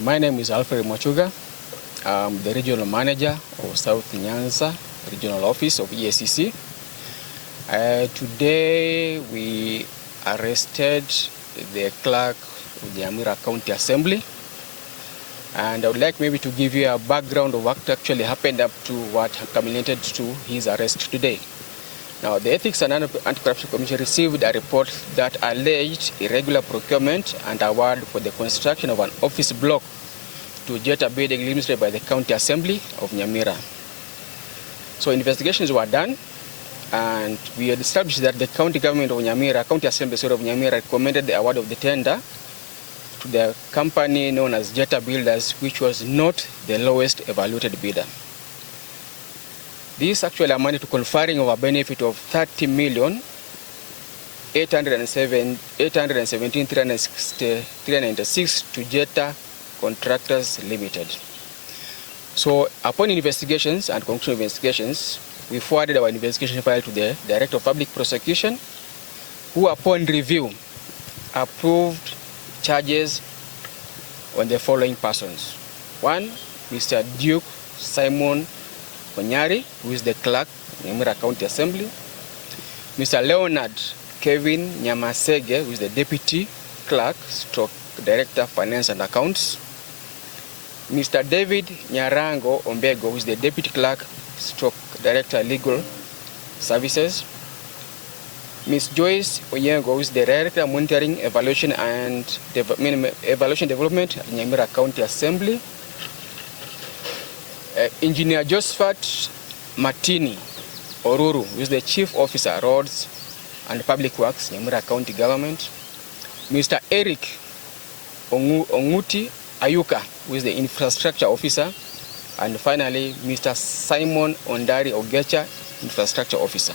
My name is Alfred Machuga. I'm the regional manager of South Nyanza Regional Office of EACC. Today we arrested the clerk of the Nyamira County Assembly, and I would like maybe to give you a background of what actually happened up to what culminated to his arrest today. Now, the Ethics and Anti-Corruption Commission received a report that alleged irregular procurement and award for the construction of an office block to Getembe Television by the County Assembly of Nyamira. So investigations were done, and we had established that the county government of Nyamira, County Assembly of Nyamira, recommended the award of the tender to the company known as Jetta Builders, which was not the lowest evaluated bidder. This actually amounted to conferring of a benefit of 30,817,396 to Jetta Contractors Limited. So upon investigations and conclusion of investigations, we forwarded our investigation file to the Director of Public Prosecution, who upon review approved charges on the following persons. One, Mr. Duke Simon Onyari, who is the clerk, Nyamira County Assembly. Mr. Leonard Kevin Nyamasege, who is the deputy clerk, stroke director, finance and accounts. Mr. David Nyarango Ombego, who is the deputy clerk, stroke director, legal services. Ms. Joyce Oyengo, who is the director, monitoring, evaluation and development at Nyamira County Assembly. Engineer Josephat Martini Oruru, who is the Chief Officer, Roads and Public Works, Nyamira County Government. Mr. Eric Onguti Ayuka, who is the Infrastructure Officer. And finally, Mr. Simon Ondari Ogecha, Infrastructure Officer.